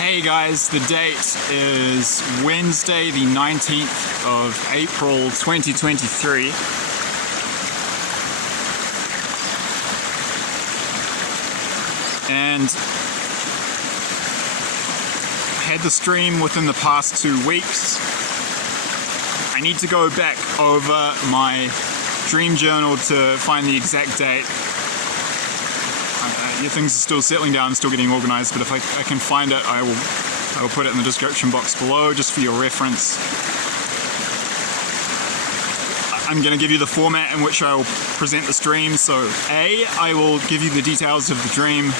Hey guys, the date is Wednesday the 19th of April 2023. And I had the stream within the past 2 weeks. I need to go back over my dream journal to find the exact date. Things are still settling down, still getting organized, but if I can find it, I will put it in the description box below just for your reference. I'm going to give you the format in which I will present the stream. So A, I will give you the details of the dream.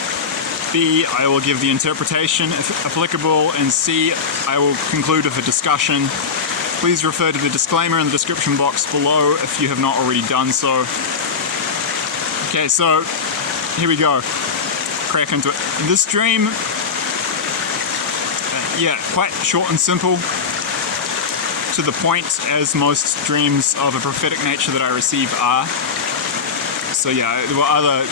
B, I will give the interpretation if applicable, and C, I will conclude with a discussion. Please refer to the disclaimer in the description box below if you have not already done so. Okay, so here we go. Crack into it. This dream, quite short and simple, to the point, as most dreams of a prophetic nature that I receive are. So yeah, there were other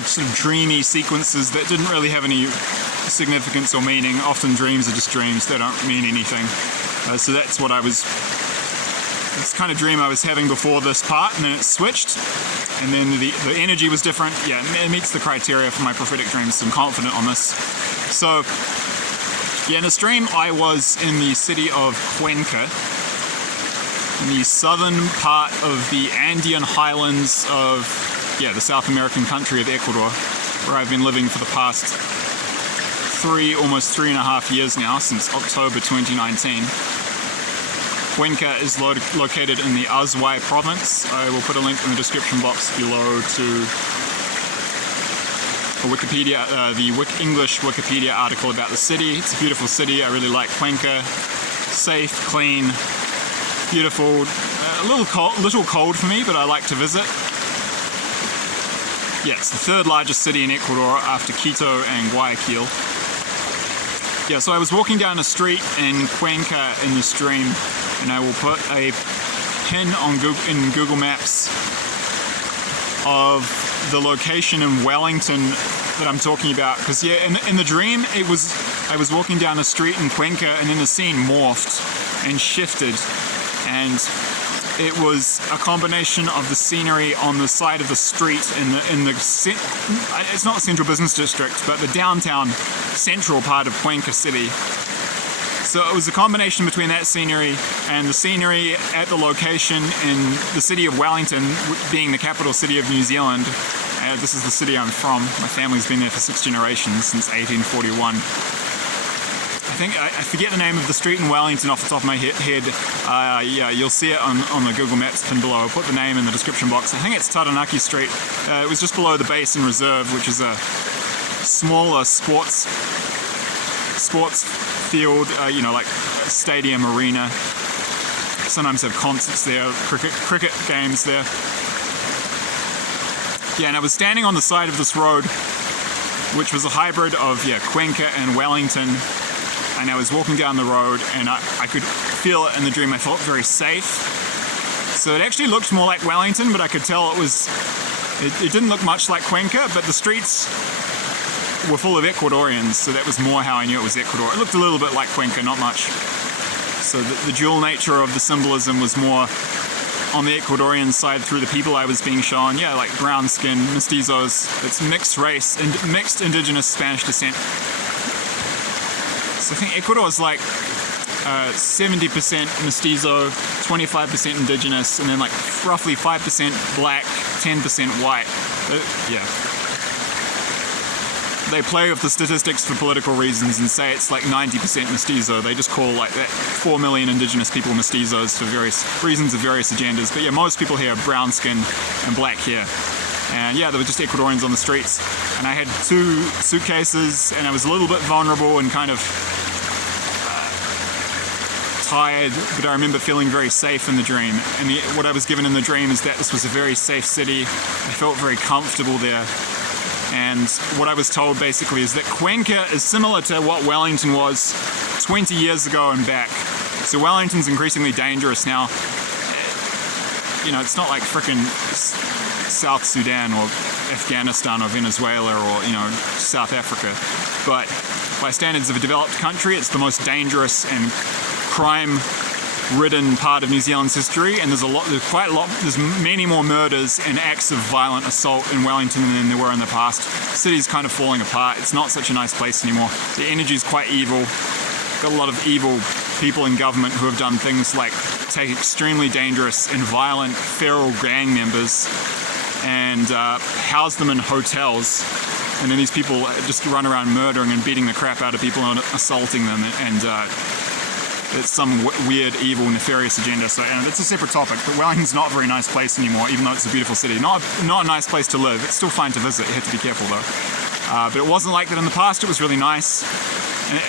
sort of dreamy sequences that didn't really have any significance or meaning. Often dreams are just dreams, they don't mean anything. So that's what this kind of dream I was having before this part, and then it switched. And then the energy was different. Yeah, it meets the criteria for my prophetic dreams, so I'm confident on this. So, yeah, in this dream I was in the city of Cuenca, in the southern part of the Andean highlands of, the South American country of Ecuador, where I've been living for the past almost 3.5 years now, since October 2019. Cuenca is located in the Azuay province. I will put a link in the description box below to Wikipedia, the English Wikipedia article about the city. It's a beautiful city. I really like Cuenca. Safe, clean, beautiful. A little cold for me, but I like to visit. Yeah, it's the third largest city in Ecuador after Quito and Guayaquil. Yeah, so I was walking down a street in Cuenca in this dream, and I will put a pin in Google Maps of the location in Wellington that I'm talking about. Because in the dream, I was walking down a street in Cuenca, and then the scene morphed and shifted, and it was a combination of the scenery on the side of the street it's not the central business district, but the downtown central part of Cuenca City. So it was a combination between that scenery and the scenery at the location in the city of Wellington, being the capital city of New Zealand. This is the city I'm from. My family's been there for 6 generations, since 1841. I forget the name of the street in Wellington off the top of my head. You'll see it on the Google Maps pin below. I'll put the name in the description box. I think it's Taranaki Street. It was just below the Basin Reserve, which is a smaller sports field, like a stadium, arena. Sometimes have concerts there, cricket games there. Yeah, and I was standing on the side of this road, which was a hybrid of Cuenca and Wellington. And I was walking down the road, and I could feel it in the dream. I felt very safe. So it actually looked more like Wellington, but I could tell it didn't look much like Cuenca, but the streets were full of Ecuadorians, so that was more how I knew it was Ecuador. It looked a little bit like Cuenca, not much. So the dual nature of the symbolism was more on the Ecuadorian side through the people I was being shown. Yeah, like brown skin, mestizos. It's mixed race and mixed indigenous Spanish descent. So I think Ecuador is like 70% mestizo, 25% indigenous, and then like roughly 5% black, 10% white. They play with the statistics for political reasons and say it's like 90% mestizo. They just call like that 4 million indigenous people mestizos for various reasons of various agendas. But most people here are brown skin and black hair. And there were just Ecuadorians on the streets. And I had 2 suitcases, and I was a little bit vulnerable and kind of tired, but I remember feeling very safe in the dream. And what I was given in the dream is that this was a very safe city. I felt very comfortable there. And what I was told basically is that Cuenca is similar to what Wellington was 20 years ago and back. So Wellington's increasingly dangerous now. It's not like frickin' South Sudan or Afghanistan or Venezuela or, you know, South Africa. But by standards of a developed country, it's the most dangerous and crime-ridden part of New Zealand's history, and there's many more murders and acts of violent assault in Wellington than there were in the past. The city's kind of falling apart. It's not such a nice place anymore. The energy's quite evil. Got a lot of evil people in government who have done things like take extremely dangerous and violent feral gang members and house them in hotels, and then these people just run around murdering and beating the crap out of people and assaulting them, and it's some weird, evil, nefarious agenda. So, and it's a separate topic, but Wellington's not a very nice place anymore, even though it's a beautiful city. Not a nice place to live. It's still fine to visit. You have to be careful though. But it wasn't like that in the past. It was really nice.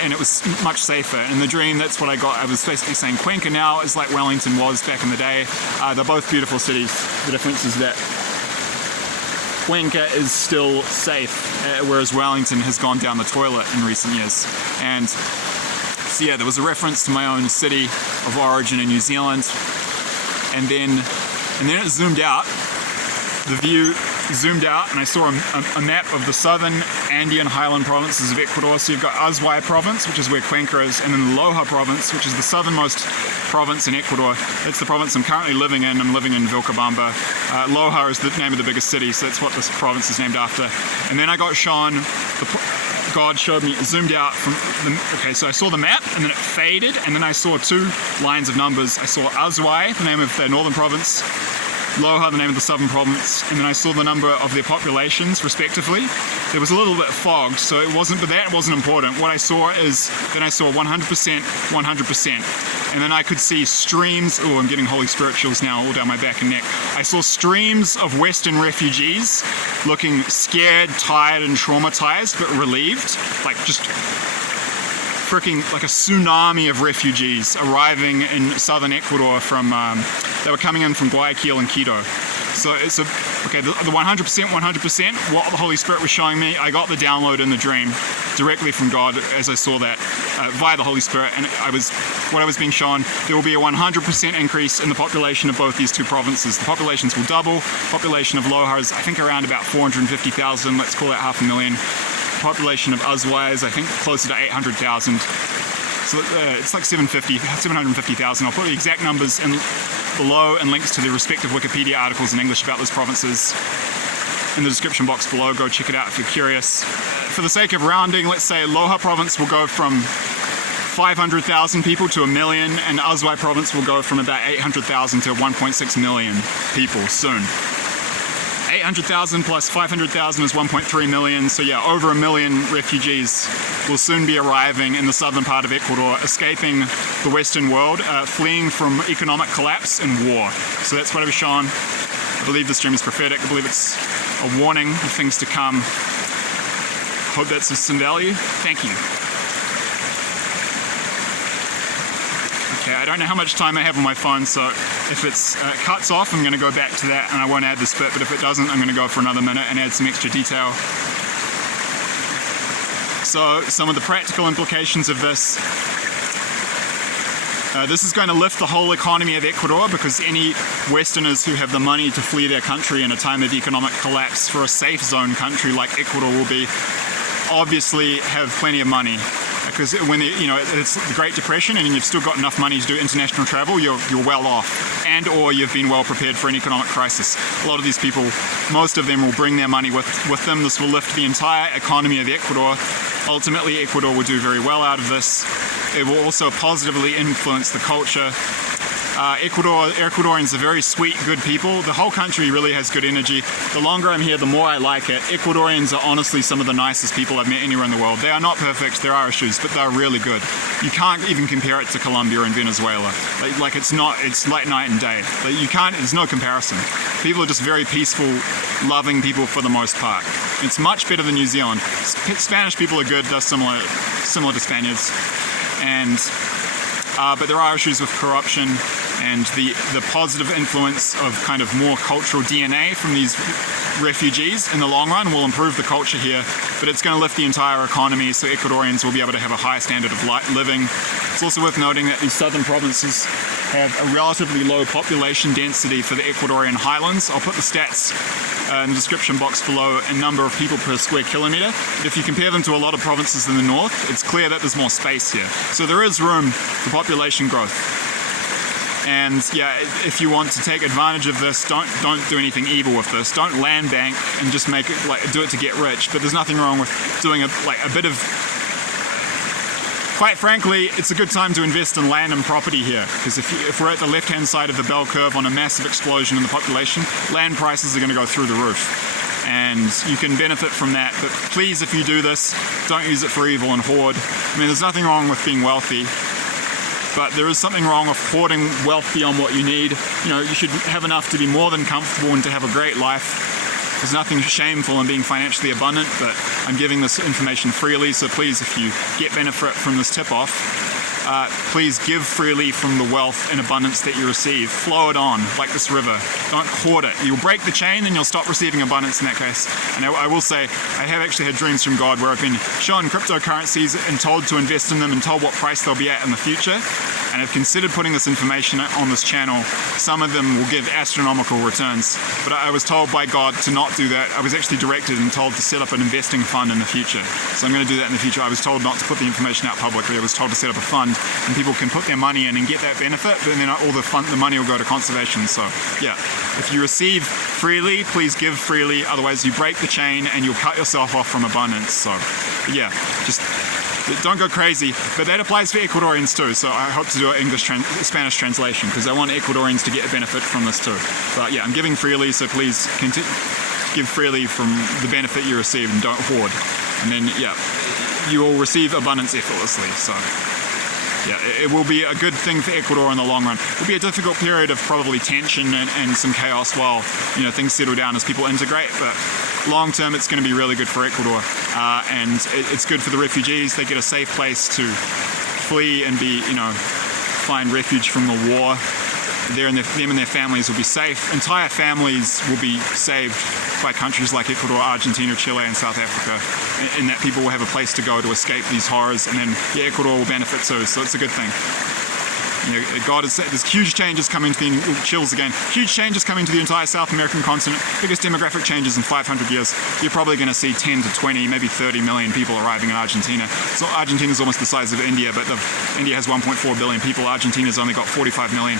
And it was much safer. In the dream, that's what I got. I was basically saying Cuenca now is like Wellington was back in the day. They're both beautiful cities. The difference is that Cuenca is still safe, whereas Wellington has gone down the toilet in recent years. And so yeah, there was a reference to my own city of origin in New Zealand, and then it zoomed out. The view zoomed out, and I saw a map of the southern Andean highland provinces of Ecuador. So you've got Azuay province, which is where Cuenca is, and then Loja province, which is the southernmost province in Ecuador. That's the province I'm currently living in. I'm living in Vilcabamba. Loja is the name of the biggest city, so that's what this province is named after. And then I got shown, God showed me, it zoomed out from okay, so I saw the map, and then it faded, and then I saw two lines of numbers. I saw Azuay, the name of the northern province, Loja, the name of the southern province, and then I saw the number of their populations respectively. There was a little bit fogged, so it wasn't important. What I saw is, then I saw 100%, 100%, and then I could see streams, oh, I'm getting Holy Spirit chills now all down my back and neck. I saw streams of Western refugees looking scared, tired, and traumatized, but relieved, like just freaking like a tsunami of refugees arriving in southern Ecuador from, they were coming in from Guayaquil and Quito. So it's okay, the 100%, 100%, what the Holy Spirit was showing me, I got the download in the dream directly from God as I saw that via the Holy Spirit, and what I was being shown, there will be a 100% increase in the population of both these two provinces. The populations will double. Population of Loja is, I think, around about 450,000, let's call it 500,000. Population of Azuay is, I think, closer to 800,000. So it's like 750,000. I'll put the exact numbers in below and links to the respective Wikipedia articles in English about those provinces in the description box below. Go check it out if you're curious. For the sake of rounding, let's say Loja province will go from 500,000 people to 1 million, and Azuay province will go from about 800,000 to 1.6 million people soon. 800,000 plus 500,000 is 1.3 million, so yeah, over 1 million refugees will soon be arriving in the southern part of Ecuador, escaping the Western world, fleeing from economic collapse and war. So that's what I was shown. I believe this dream is prophetic. I believe it's a warning of things to come. Hope that's of some value. Thank you. Okay, I don't know how much time I have on my phone, so if it cuts off, I'm going to go back to that and I won't add this bit, but if it doesn't, I'm going to go for another minute and add some extra detail. So, some of the practical implications of this. This is going to lift the whole economy of Ecuador, because any Westerners who have the money to flee their country in a time of economic collapse for a safe zone country like Ecuador will be, obviously have plenty of money. Because when it's the Great Depression and you've still got enough money to do international travel, you're well off, and or you've been well prepared for an economic crisis. A lot of these people, most of them will bring their money with them. This will lift the entire economy of Ecuador. Ultimately, Ecuador will do very well out of this. It will also positively influence the culture. Ecuadorians are very sweet, good people. The whole country really has good energy. The longer I'm here, the more I like it. Ecuadorians are honestly some of the nicest people I've met anywhere in the world. They are not perfect, there are issues, but they're really good. You can't even compare it to Colombia and Venezuela. Like it's like night and day. There's no comparison. People are just very peaceful, loving people for the most part. It's much better than New Zealand. Spanish people are good, they're similar to Spaniards. But there are issues with corruption. and the positive influence of kind of more cultural DNA from these refugees in the long run will improve the culture here, but it's going to lift the entire economy, so Ecuadorians will be able to have a high standard of living. It's also worth noting that these southern provinces have a relatively low population density for the Ecuadorian highlands. I'll put the stats in the description box below in number of people per square kilometre. If you compare them to a lot of provinces in the north, it's clear that there's more space here. So there is room for population growth. And yeah, if you want to take advantage of this, don't do anything evil with this. Don't land bank and just make it do it to get rich. But there's nothing wrong with doing a bit of. Quite frankly, it's a good time to invest in land and property here, because if we're at the left-hand side of the bell curve on a massive explosion in the population, land prices are going to go through the roof. And you can benefit from that, but please, if you do this, don't use it for evil and hoard. I mean, there's nothing wrong with being wealthy, but there is something wrong with hoarding wealth beyond what you need. You know, you should have enough to be more than comfortable and to have a great life. There's nothing shameful in being financially abundant, but I'm giving this information freely, so please, if you get benefit from this tip-off, please give freely from the wealth and abundance that you receive. Flow it on, like this river. Don't hoard it. You'll break the chain, then you'll stop receiving abundance in that case. And I will say, I have actually had dreams from God where I've been shown cryptocurrencies and told to invest in them and told what price they'll be at in the future. And I've considered putting this information on this channel. Some of them will give astronomical returns, but I was told by God to not do that. I was actually directed and told to set up an investing fund in the future. So I'm going to do that in the future. I was told not to put the information out publicly. I was told to set up a fund and people can put their money in and get that benefit, but then all the money will go to conservation. So yeah, if you receive freely, please give freely. Otherwise you break the chain and you'll cut yourself off from abundance. So yeah, just don't go crazy, but that applies for Ecuadorians too, so I hope to do an Spanish translation, because I want Ecuadorians to get a benefit from this too. But yeah, I'm giving freely, so please give freely from the benefit you receive and don't hoard. And then yeah, you will receive abundance effortlessly. So yeah, it will be a good thing for Ecuador in the long run. It will be a difficult period of probably tension and some chaos while things settle down as people integrate, but long term it's going to be really good for Ecuador, and it's good for the refugees. They get a safe place to flee and find refuge from the war. Them and their families will be safe. Entire families will be saved by countries like Ecuador, Argentina, Chile, and South Africa, in that people will have a place to go to escape these horrors, and then Ecuador will benefit too, so it's a good thing. God has said there's huge changes coming to huge changes coming to the entire South American continent, biggest demographic changes in 500 years. You're probably going to see 10 to 20, maybe 30 million people arriving in Argentina. So Argentina's almost the size of India, but India has 1.4 billion people. Argentina's only got 45 million.